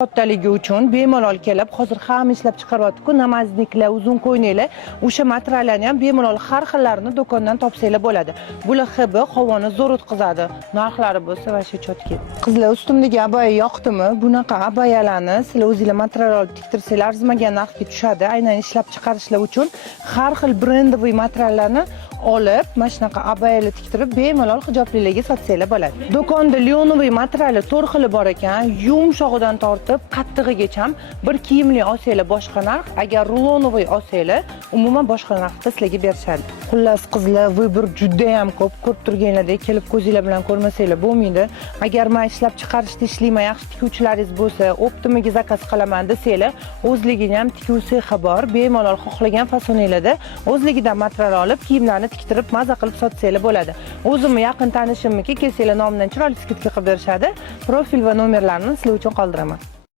Sottaligi uchun bemalol kelib, hozir hamma ishlab chiqaryapti-ku, namazniklar, uzun ko'ynaklar, o'sha materiallarni ham bemalol har xillarini do'kondan topsanglar bo'ladi. Bular hidi havoni zo'r o'tkazadi. Narxlari bo'lsa vasha chotki. Qizlar, ustimdagi abaya yoqdimi? Bunaqa abayalarni sizlar o'zingizlar material olib tiktirsanglar arzimagan narxga tushadi. Aynan ishlab chiqarishlar uchun har xil brendoviy materiallarni olib, mana shunaqa abayalar tiktirib, bemalol hijoblilarga sotsanglar bo'ladi. Do'konda lyonoviy materiali 4 xili bor ekan, yumshog'idan tortib qattig'igacha bir kiyimli olsanglar boshqa narx, agar rulonoviy olsanglar umuman boshqa narxda sizlarga berishadi. Xullas qizlar, vibr juda ham ko'p, ko'rib turganlaringizdek kelib ko'zinglar bilan ko'rmasanglar bo'lmaydi. Agar men ishlab chiqarishda ishlayman, yaxshi tikuvchilaringiz bo'lsa, Optimaga zakaz qilaman desanglar, o'zligini ham tikuv sexi bor, bemalol xohlagan fasoninglarda o'zligidan material olib, kiyimlarni tiktirib, maza qilib sotsanglar bo'ladi. O'zimni yaqin tanishimniki, kelsanglar nomidan chiroyli skidka qilib berishadi. Profil va nomerlarini sizlar uchun qoldiraman.